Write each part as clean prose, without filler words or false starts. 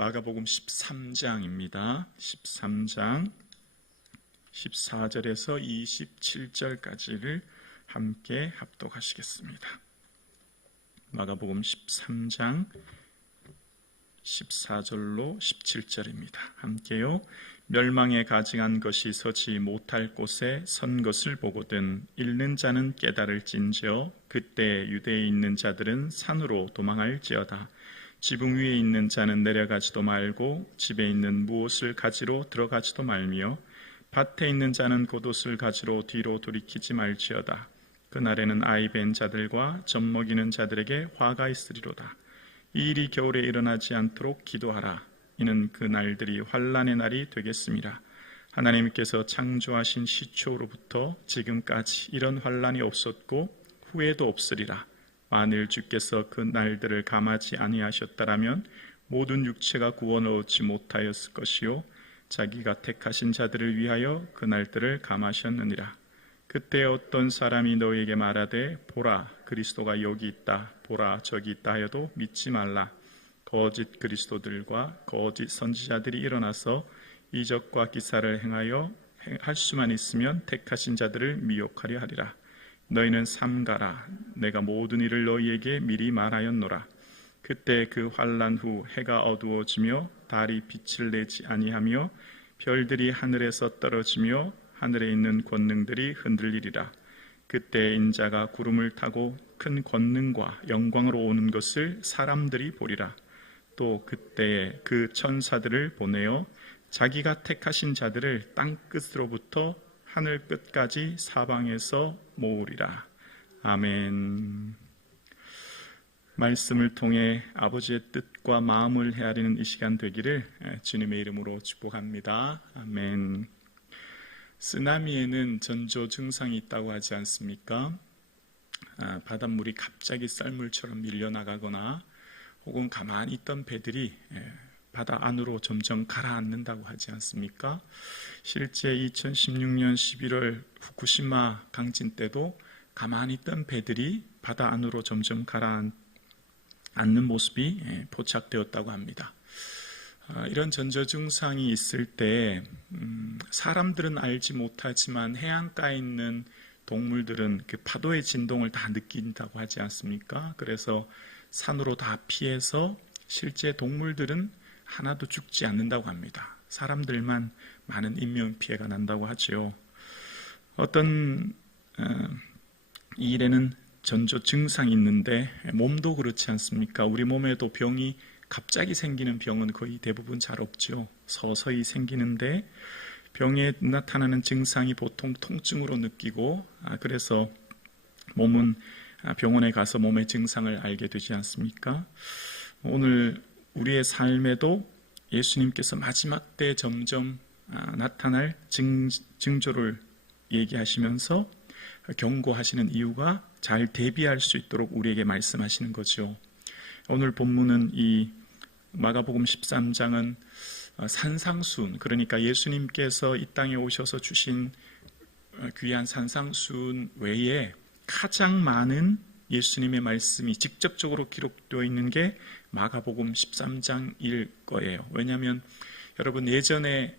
마가복음 13장입니다. 13장 14절에서 27절까지를 함께 합독하시겠습니다. 마가복음 13장 14절로 17절입니다. 함께요. 멸망에 가증한 것이 서지 못할 곳에 선 것을 보거든 읽는 자는 깨달을진저 그때 유대에 있는 자들은 산으로 도망할지어다. 지붕 위에 있는 자는 내려가지도 말고 집에 있는 무엇을 가지러 들어가지도 말며 밭에 있는 자는 겉옷을 가지러 뒤로 돌이키지 말지어다. 그날에는 아이 벤 자들과 젖 먹이는 자들에게 화가 있으리로다. 이 일이 겨울에 일어나지 않도록 기도하라. 이는 그 날들이 환난의 날이 되겠습니다. 하나님께서 창조하신 시초로부터 지금까지 이런 환난이 없었고 후에도 없으리라. 만일 주께서 그 날들을 감하지 아니하셨다라면 모든 육체가 구원을 얻지 못하였을 것이요 자기가 택하신 자들을 위하여 그 날들을 감하셨느니라. 그때 어떤 사람이 너희에게 말하되 보라 그리스도가 여기 있다 보라 저기 있다 하여도 믿지 말라. 거짓 그리스도들과 거짓 선지자들이 일어나서 이적과 기사를 행하여 할 수만 있으면 택하신 자들을 미혹하려 하리라. 너희는 삼가라. 내가 모든 일을 너희에게 미리 말하였노라. 그때 그 환난 후 해가 어두워지며 달이 빛을 내지 아니하며 별들이 하늘에서 떨어지며 하늘에 있는 권능들이 흔들리리라. 그때 인자가 구름을 타고 큰 권능과 영광으로 오는 것을 사람들이 보리라. 또 그때에 그 천사들을 보내어 자기가 택하신 자들을 땅끝으로부터 하늘 끝까지 사방에서 모으리라. 아멘. 말씀을 통해 아버지의 뜻과 마음을 헤아리는 이 시간 되기를 주님의 이름으로 축복합니다. 아멘. 쓰나미에는 전조 증상이 있다고 하지 않습니까? 바닷물이 갑자기 썰물처럼 밀려나가거나 혹은 가만히 있던 배들이 바다 안으로 점점 가라앉는다고 하지 않습니까? 실제 2016년 11월 후쿠시마 강진 때도 가만히 있던 배들이 바다 안으로 점점 가라앉는 모습이 포착되었다고 합니다. 이런 전조 증상이 있을 때 사람들은 알지 못하지만 해안가에 있는 동물들은 그 파도의 진동을 다 느낀다고 하지 않습니까? 그래서 산으로 다 피해서 실제 동물들은 하나도 죽지 않는다고 합니다. 사람들만 많은 인명피해가 난다고 하죠. 어떤 이 일에는 전조 증상이 있는데 몸도 그렇지 않습니까? 우리 몸에도 병이 갑자기 생기는 병은 거의 대부분 잘 없죠. 서서히 생기는데 병에 나타나는 증상이 보통 통증으로 느끼고 그래서 몸은 병원에 가서 몸의 증상을 알게 되지 않습니까? 오늘 우리의 삶에도 예수님께서 마지막 때 점점 나타날 징조를 얘기하시면서 경고하시는 이유가 잘 대비할 수 있도록 우리에게 말씀하시는 거죠. 오늘 본문은 이 마가복음 13장은 산상수훈, 그러니까 예수님께서 이 땅에 오셔서 주신 귀한 산상수훈 외에 가장 많은 예수님의 말씀이 직접적으로 기록되어 있는 게 마가복음 13장일 거예요. 왜냐하면 여러분 예전에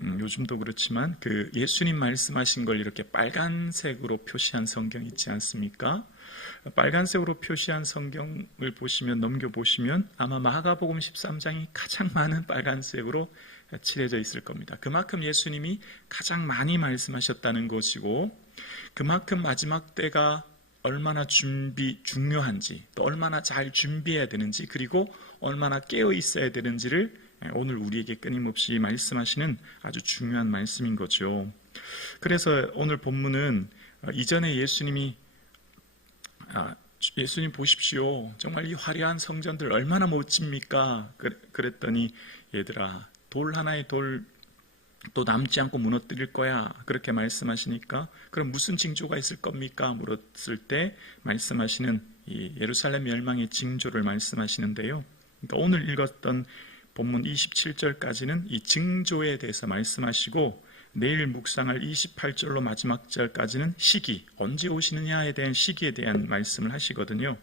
요즘도 그렇지만 그 예수님 말씀하신 걸 이렇게 빨간색으로 표시한 성경 있지 않습니까? 빨간색으로 표시한 성경을 보시면 넘겨보시면 아마 마가복음 13장이 가장 많은 빨간색으로 칠해져 있을 겁니다. 그만큼 예수님이 가장 많이 말씀하셨다는 것이고 그만큼 마지막 때가 얼마나 중요한지 또 얼마나 잘 준비해야 되는지 그리고 얼마나 깨어 있어야 되는지를 오늘 우리에게 끊임없이 말씀하시는 아주 중요한 말씀인 거죠. 그래서 오늘 본문은 이전에 예수님 보십시오. 정말 이 화려한 성전들 얼마나 멋집니까? 그랬더니 얘들아 돌 하나의 돌도 남지 않고 무너뜨릴 거야. 그렇게 말씀하시니까 그럼 무슨 징조가 있을 겁니까? 물었을 때 말씀하시는 이 예루살렘 멸망의 징조를 말씀하시는데요. 그러니까 오늘 읽었던 본문 27절까지는 이 징조에 대해서 말씀하시고 내일 묵상할 28절로 마지막 절까지는 시기, 언제 오시느냐에 대한 시기에 대한 말씀을 하시거든요.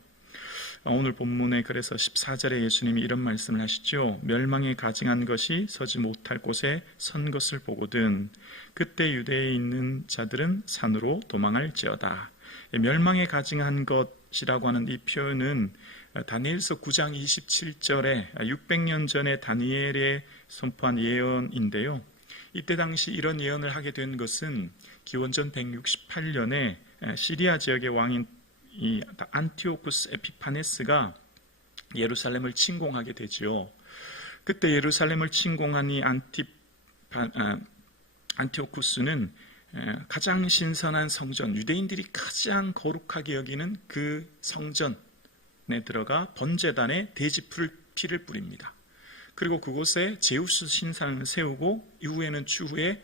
오늘 본문에 그래서 14절에 예수님이 이런 말씀을 하시죠. 멸망에 가증한 것이 서지 못할 곳에 선 것을 보거든 그때 유대에 있는 자들은 산으로 도망할지어다. 멸망에 가증한 것이라고 하는 이 표현은 다니엘서 9장 27절에 600년 전에 다니엘에 선포한 예언인데요. 이때 당시 이런 예언을 하게 된 것은 기원전 168년에 시리아 지역의 왕인 이 안티오쿠스 에피파네스가 예루살렘을 침공하게 되지요. 그때 예루살렘을 침공한 이 안티오쿠스는 가장 신선한 성전, 유대인들이 가장 거룩하게 여기는 그 성전에 들어가 번제단에 돼지피를 뿌립니다. 그리고 그곳에 제우스 신상을 세우고 이후에는 추후에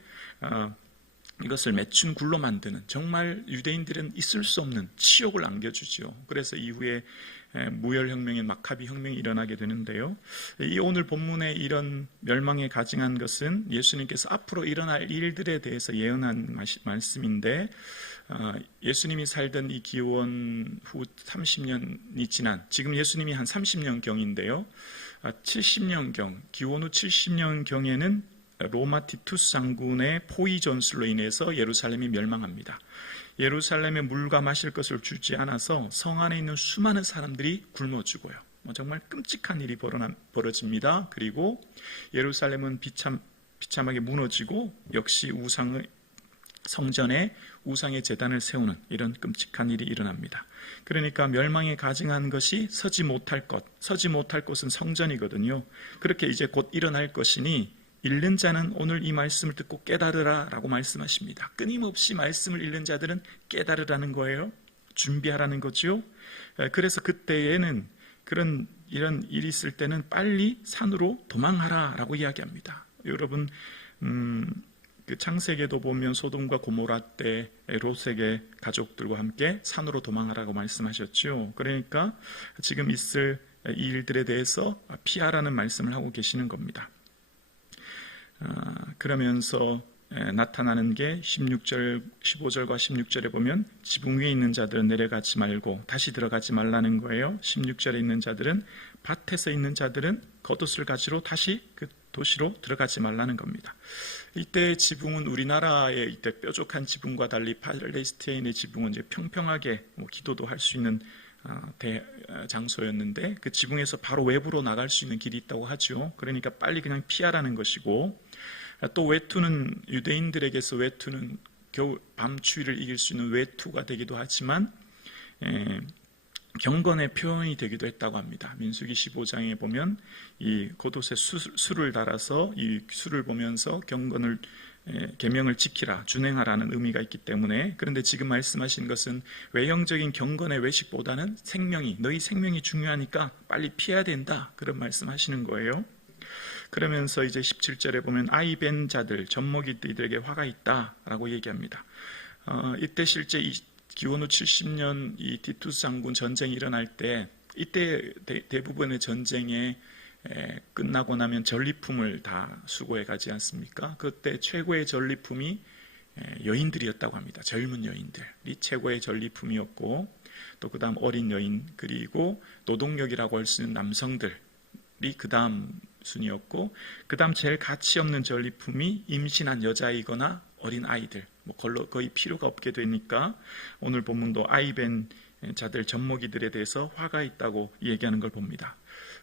이것을 맺힌 굴로 만드는 정말 유대인들은 있을 수 없는 치욕을 안겨주죠. 그래서 이후에 무혈혁명인 마카비 혁명이 일어나게 되는데요. 이 오늘 본문에 이런 멸망에 가증한 것은 예수님께서 앞으로 일어날 일들에 대해서 예언한 말씀인데 예수님이 살던 이 기원 후 30년이 지난 지금 예수님이 한 30년경인데요. 70년경, 기원 후 70년경에는 로마 티투스 장군의 포위 전술로 인해서 예루살렘이 멸망합니다. 예루살렘에 물과 마실 것을 주지 않아서 성 안에 있는 수많은 사람들이 굶어 죽어요. 정말 끔찍한 일이 벌어집니다. 그리고 예루살렘은 비참하게 무너지고 역시 성전에 우상의 제단을 세우는 이런 끔찍한 일이 일어납니다. 그러니까 멸망에 가증한 것이 서지 못할 곳은 성전이거든요. 그렇게 이제 곧 일어날 것이니 읽는 자는 오늘 이 말씀을 듣고 깨달으라 라고 말씀하십니다. 끊임없이 말씀을 읽는 자들은 깨달으라는 거예요. 준비하라는 거죠. 그래서 그때에는 이런 일이 있을 때는 빨리 산으로 도망하라 라고 이야기합니다. 여러분 그 창세기에도 보면 소돔과 고모라 때 롯의 가족들과 함께 산으로 도망하라고 말씀하셨죠. 그러니까 지금 있을 이 일들에 대해서 피하라는 말씀을 하고 계시는 겁니다. 그러면서 나타나는 게 15절과 16절에 보면 지붕 위에 있는 자들은 내려가지 말고 다시 들어가지 말라는 거예요. 16절에 있는 자들은 밭에서 있는 자들은 겉옷을 가지러 다시 그 도시로 들어가지 말라는 겁니다. 이때 지붕은 우리나라의 이때 뾰족한 지붕과 달리 팔레스타인의 지붕은 이제 평평하게 기도도 할 수 있는 장소였는데 그 지붕에서 바로 외부로 나갈 수 있는 길이 있다고 하죠. 그러니까 빨리 그냥 피하라는 것이고 또 외투는 유대인들에게서 외투는 겨울 밤 추위를 이길 수 있는 외투가 되기도 하지만 경건의 표현이 되기도 했다고 합니다. 민수기 15장에 보면 이 겉옷에 술을 달아서 이 술을 보면서 계명을 지키라, 준행하라는 의미가 있기 때문에 그런데 지금 말씀하신 것은 외형적인 경건의 외식보다는 너희 생명이 중요하니까 빨리 피해야 된다 그런 말씀하시는 거예요. 그러면서 이제 17절에 보면 아이벤 자들, 젖먹이들에게 화가 있다라고 얘기합니다. 이때 실제 기원 후 70년 이 티투스 장군 전쟁이 일어날 때 이때 대부분의 전쟁에 끝나고 나면 전리품을 다 수고해 가지 않습니까? 그때 최고의 전리품이 여인들이었다고 합니다. 젊은 여인들이 최고의 전리품이었고 또 그 다음 어린 여인 그리고 노동력이라고 할 수 있는 남성들이 그 다음 순이었고 그 다음 제일 가치 없는 전리품이 임신한 여자이거나 어린 아이들 거의 필요가 없게 되니까 오늘 본문도 아이벤 자들 젖먹이들에 대해서 화가 있다고 얘기하는 걸 봅니다.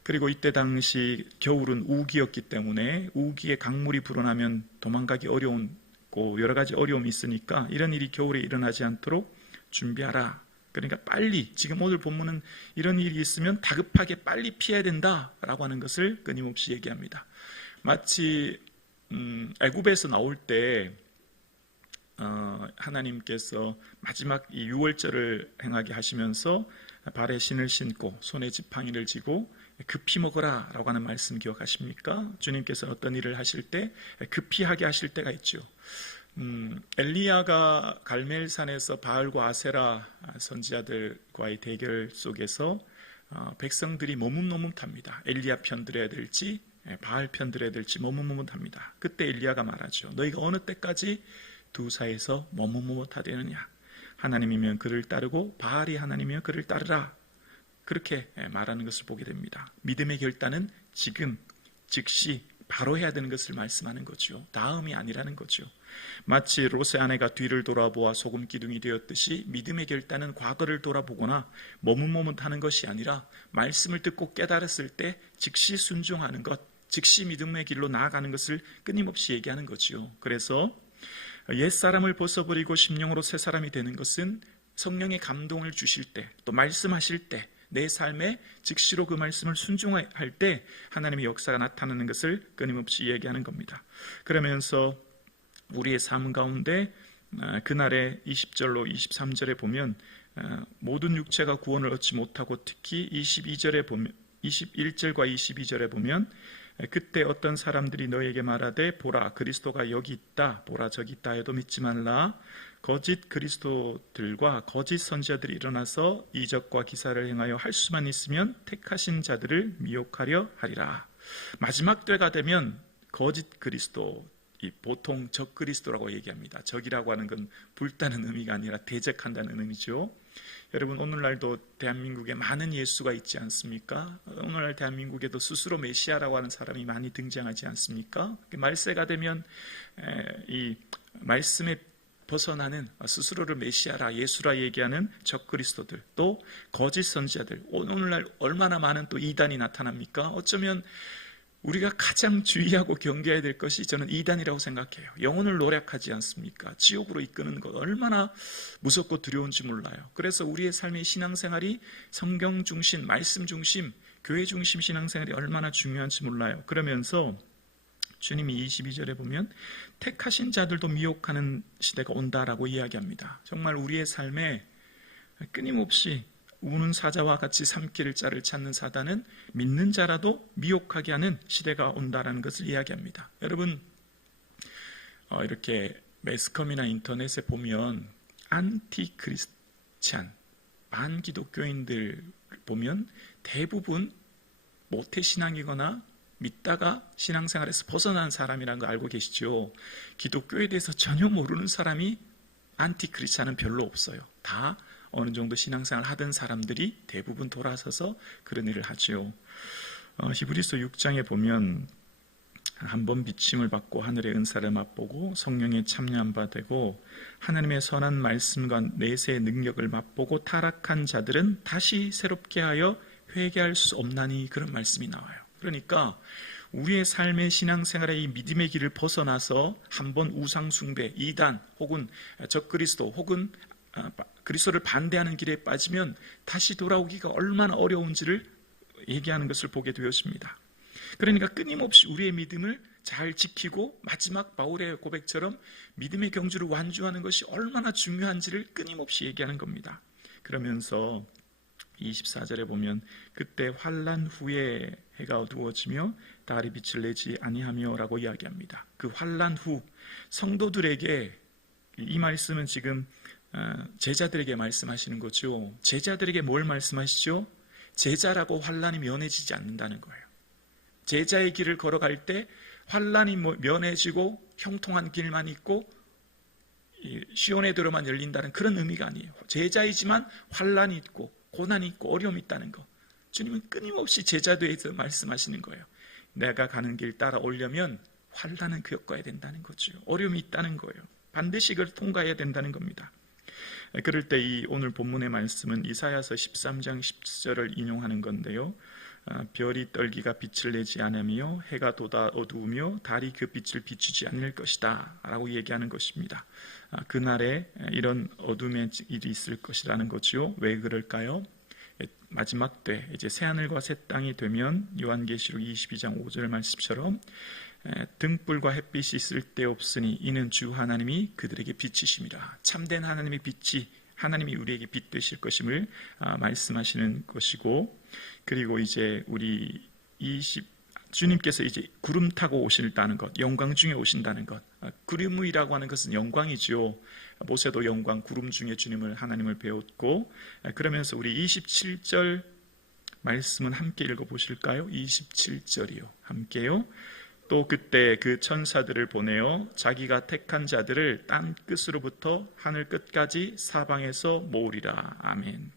그리고 이때 당시 겨울은 우기였기 때문에 우기에 강물이 불어나면 도망가기 어려운고 여러 가지 어려움이 있으니까 이런 일이 겨울에 일어나지 않도록 준비하라. 그러니까 빨리 지금 오늘 본문은 이런 일이 있으면 다급하게 빨리 피해야 된다라고 하는 것을 끊임없이 얘기합니다. 마치 애굽에서 나올 때 하나님께서 마지막 이 유월절을 행하게 하시면서 발에 신을 신고 손에 지팡이를 쥐고 급히 먹어라 라고 하는 말씀 기억하십니까? 주님께서 어떤 일을 하실 때 급히 하게 하실 때가 있죠. 엘리야가 갈멜산에서 바알과 아세라 선지자들과의 대결 속에서 백성들이 머뭇머뭇합니다. 엘리야 편 들어야 될지 바알 편 들어야 될지 머뭇머뭇합니다. 그때 엘리야가 말하죠. 너희가 어느 때까지 두 사이에서 머뭇머뭇하되느냐. 하나님이면 그를 따르고 바알이 하나님이면 그를 따르라. 그렇게 말하는 것을 보게 됩니다. 믿음의 결단은 지금 즉시 바로 해야 되는 것을 말씀하는 거죠. 다음이 아니라는 거죠. 마치 롯의 아내가 뒤를 돌아보아 소금 기둥이 되었듯이 믿음의 결단은 과거를 돌아보거나 머뭇머뭇하는 것이 아니라 말씀을 듣고 깨달았을 때 즉시 순종하는 것, 즉시 믿음의 길로 나아가는 것을 끊임없이 얘기하는 거죠. 그래서 옛사람을 벗어버리고 심령으로 새 사람이 되는 것은 성령의 감동을 주실 때, 또 말씀하실 때, 내 삶에 즉시로 그 말씀을 순종할 때 하나님의 역사가 나타나는 것을 끊임없이 얘기하는 겁니다. 그러면서 우리의 삶 가운데 그날의 20절로 23절에 보면 모든 육체가 구원을 얻지 못하고 특히 21절과 22절에 보면 그때 어떤 사람들이 너에게 말하되 보라 그리스도가 여기 있다, 보라 저기 있다 해도 믿지 말라. 거짓 그리스도들과 거짓 선지자들이 일어나서 이적과 기사를 행하여 할 수만 있으면 택하신 자들을 미혹하려 하리라. 마지막 때가 되면 거짓 그리스도, 보통 적 그리스도라고 얘기합니다. 적이라고 하는 건 불타는 의미가 아니라 대적한다는 의미죠. 여러분, 오늘날도 대한민국에 많은 예수가 있지 않습니까? 오늘날 대한민국에도 스스로 메시아라고 하는 사람이 많이 등장하지 않습니까? 말세가 되면 이 말씀에 벗어나는 스스로를 메시아라, 예수라 얘기하는 적그리스도들, 또 거짓 선지자들, 오늘날 얼마나 많은 또 이단이 나타납니까? 어쩌면 우리가 가장 주의하고 경계해야 될 것이 저는 이단이라고 생각해요. 영혼을 노력하지 않습니까? 지옥으로 이끄는 것 얼마나 무섭고 두려운지 몰라요. 그래서 우리의 삶의 신앙생활이 성경 중심, 말씀 중심, 교회 중심 신앙생활이 얼마나 중요한지 몰라요. 그러면서 주님이 22절에 보면 택하신 자들도 미혹하는 시대가 온다라고 이야기합니다. 정말 우리의 삶에 끊임없이 우는 사자와 같이 삼킬 자를 찾는 사단은 믿는 자라도 미혹하게 하는 시대가 온다라는 것을 이야기합니다. 여러분, 이렇게 매스컴이나 인터넷에 보면 안티 크리스찬, 반기독교인들 보면 대부분 모태신앙이거나 믿다가 신앙생활에서 벗어난 사람이라는 거 알고 계시죠? 기독교에 대해서 전혀 모르는 사람이 안티크리스찬은 별로 없어요. 다 어느 정도 신앙생활 하던 사람들이 대부분 돌아서서 그런 일을 하죠. 히브리서 6장에 보면 한번 비침을 받고 하늘의 은사를 맛보고 성령에 참여한 바 되고 하나님의 선한 말씀과 내세의 능력을 맛보고 타락한 자들은 다시 새롭게 하여 회개할 수 없나니, 그런 말씀이 나와요. 그러니까 우리의 삶의 신앙생활의 이 믿음의 길을 벗어나서 한번 우상숭배, 이단 혹은 적그리스도 혹은 그리스도를 반대하는 길에 빠지면 다시 돌아오기가 얼마나 어려운지를 얘기하는 것을 보게 되었습니다. 그러니까 끊임없이 우리의 믿음을 잘 지키고 마지막 바울의 고백처럼 믿음의 경주를 완주하는 것이 얼마나 중요한지를 끊임없이 얘기하는 겁니다. 그러면서 24절에 보면 그때 환난 후에 해가 어두워지며 달이 빛을 내지 아니하며 라고 이야기합니다. 그 환난 후 성도들에게, 이 말씀은 지금 제자들에게 말씀하시는 거죠. 제자들에게 뭘 말씀하시죠? 제자라고 환난이 면해지지 않는다는 거예요. 제자의 길을 걸어갈 때 환난이 면해지고 형통한 길만 있고 시온의 도로만 열린다는 그런 의미가 아니에요. 제자이지만 환난이 있고 고난이 있고 어려움이 있다는 거. 주님은 끊임없이 제자들에서 말씀하시는 거예요. 내가 가는 길 따라오려면 환난은 겪어야 된다는 거죠. 어려움이 있다는 거예요. 반드시 그걸 통과해야 된다는 겁니다. 그럴 때 이 오늘 본문의 말씀은 이사야서 13장 10절을 인용하는 건데요. 별이 떨기가 빛을 내지 않으며 해가 돋아 어두우며 달이 그 빛을 비추지 않을 것이다 라고 얘기하는 것입니다. 그날에 이런 어둠의 일이 있을 것이라는 거죠. 왜 그럴까요? 마지막 때 이제 새하늘과 새 땅이 되면 요한계시록 22장 5절 말씀처럼 등불과 햇빛이 쓸데없으니 이는 주 하나님이 그들에게 빛이심이라. 참된 하나님의 빛이, 하나님이 우리에게 빛 되실 것임을 말씀하시는 것이고, 그리고 이제 우리 주님께서 이제 구름 타고 오신다는 것, 영광 중에 오신다는 것. 구름이라고 하는 것은 영광이죠. 모세도 영광, 구름 중에 하나님을 배웠고, 그러면서 우리 27절 말씀은 함께 읽어보실까요? 27절이요. 함께요. 또 그때 그 천사들을 보내어 자기가 택한 자들을 땅 끝으로부터 하늘 끝까지 사방에서 모으리라. 아멘.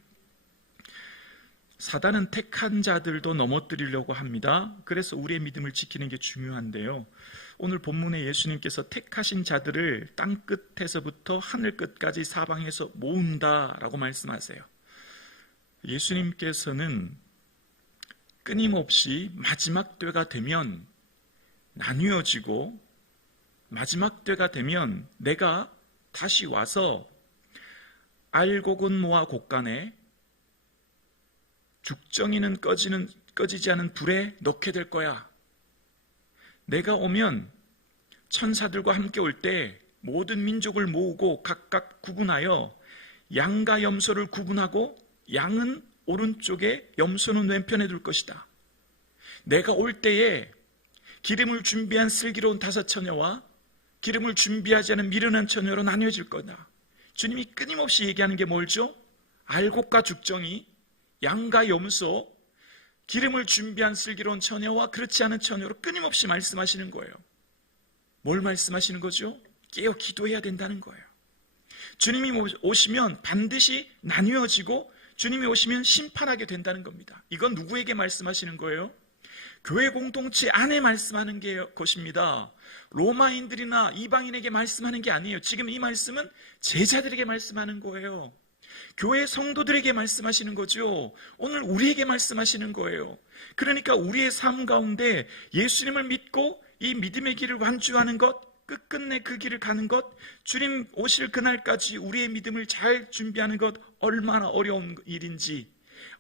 사단은 택한 자들도 넘어뜨리려고 합니다. 그래서 우리의 믿음을 지키는 게 중요한데요. 오늘 본문에 예수님께서 택하신 자들을 땅끝에서부터 하늘끝까지 사방에서 모은다라고 말씀하세요. 예수님께서는 끊임없이 마지막 때가 되면 나뉘어지고 마지막 때가 되면 내가 다시 와서 알곡은 모아 곳간에 죽정이는 꺼지지 않은 불에 넣게 될 거야. 내가 오면 천사들과 함께 올 때 모든 민족을 모으고 각각 구분하여 양과 염소를 구분하고 양은 오른쪽에 염소는 왼편에 둘 것이다. 내가 올 때에 기름을 준비한 슬기로운 5 처녀와 기름을 준비하지 않은 미련한 처녀로 나뉘어질 거다. 주님이 끊임없이 얘기하는 게 뭘죠? 알곡과 죽정이, 양과 염소, 기름을 준비한 슬기로운 처녀와 그렇지 않은 처녀로 끊임없이 말씀하시는 거예요. 뭘 말씀하시는 거죠? 깨어 기도해야 된다는 거예요. 주님이 오시면 반드시 나뉘어지고 주님이 오시면 심판하게 된다는 겁니다. 이건 누구에게 말씀하시는 거예요? 교회 공동체 안에 말씀하는 것입니다. 로마인들이나 이방인에게 말씀하는 게 아니에요. 지금 이 말씀은 제자들에게 말씀하는 거예요. 교회 성도들에게 말씀하시는 거죠. 오늘 우리에게 말씀하시는 거예요. 그러니까 우리의 삶 가운데 예수님을 믿고 이 믿음의 길을 완주하는 것, 끝끝내 그 길을 가는 것, 주님 오실 그날까지 우리의 믿음을 잘 준비하는 것 얼마나 어려운 일인지,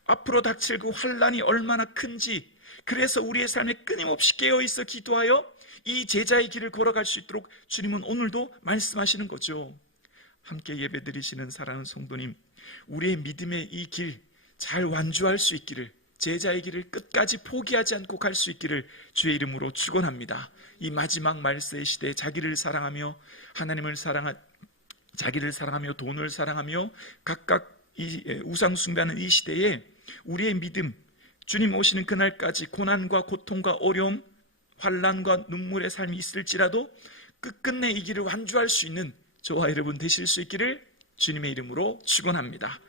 앞으로 닥칠 그 환난이 얼마나 큰지, 그래서 우리의 삶에 끊임없이 깨어있어 기도하여 이 제자의 길을 걸어갈 수 있도록 주님은 오늘도 말씀하시는 거죠. 함께 예배드리시는 사랑하는 성도님, 우리의 믿음의 이 길 잘 완주할 수 있기를, 제자의 길을 끝까지 포기하지 않고 갈 수 있기를 주의 이름으로 축원합니다. 이 마지막 말세의 시대에 자기를 사랑하며 하나님을 자기를 사랑하며 돈을 사랑하며 각각 우상 숭배하는 이 시대에 우리의 믿음, 주님 오시는 그날까지 고난과 고통과 어려움, 환난과 눈물의 삶이 있을지라도 끝끝내 이 길을 완주할 수 있는 저와 여러분 되실 수 있기를 주님의 이름으로 축원합니다.